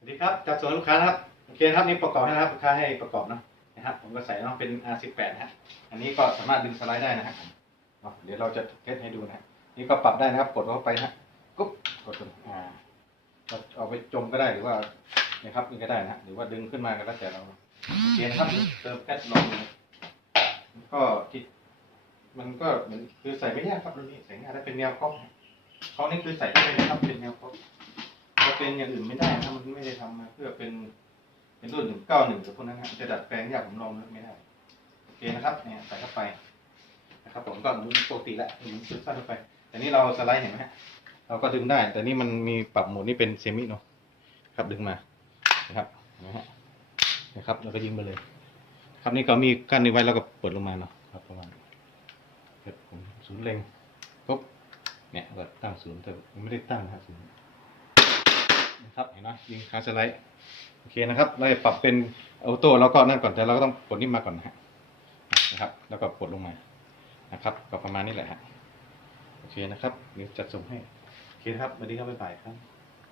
สวัสดีครับจัดส่วนลูกค้านะครับโอเคนะครับนี่ประกอบนะครับลูกค้าให้ประกอบเนาะนะครับ ผมก็ใส่เนาะเป็น R18 นะฮะอันนี้ก็สามารถดึงสไลด์ได้นะฮะเนาะเดี๋ยวเราจะเทสให้ดูนะฮะนี่ก็ปรับได้นะครับกดเข้าไปนะฮะกุ๊บกดตรงอ่าเราเอาไปจมก็ได้หรือว่าเนี่ยครับนี่ก็ได้นะฮะหรือว่าดึงขึ้นมาก็แล้วแต่เราโอเคนะครับเติมแก๊สลงก็ที่มันก็เหมือนคือใส่ไม่ยากครับรุ่นนี้ใส่ง่ายและเป็นแนวก๊อกนะเขานี่คือใส่ได้เลยนะครับเป็นแนวก๊อก จะเป็นอย่างอื่นไม่ได้นะมันไม่ได้ทำมาเพื่อเป็นเป็นรุ่นหนึ่งเก้าหนึ่งหรือพวกนั้นนะจะดัดแปลงยากผมลองแล้วไม่ได้โอเคนะครับเนี่ยใส่เข้าไปนะครับ ผมก็มุนปกติแหละหมุนซึบซ่เข้าไป แต่นี่เราสไลด์เห็นไหมฮะเราก็ดึงได้ แต่นี่มันมีปรับโหมดนี่เป็นเซมิเนาะครับดึงมานะครับนไหมฮะนะครับเราก็ยิงไปเลย ครับนี่ก็มีกั้นนี้ไว้แล้วก็เปิดลงมาเนาะครับประมาณเปิดผมศูนย์เล็งปุ๊บเนี่ยก็ตั้งศูนย์แต่ไม่ได้ตั้งนะครับศูนย์ นะครับเห็นไหมยิงคาสไลด์โอเคนะครับเราปรับเป็นออโต้แล้วก็นั่นก่อนแต่เราก็ต้องกดนี่มาก่อนนะฮะนะครับ แล้วก็กดลงมานะครับ ก็ประมาณนี้แหละฮะโอเคนะครับเดี๋ยวจัดส่งให้โอเคครับสวัสดีครับบ๊ายบายครับ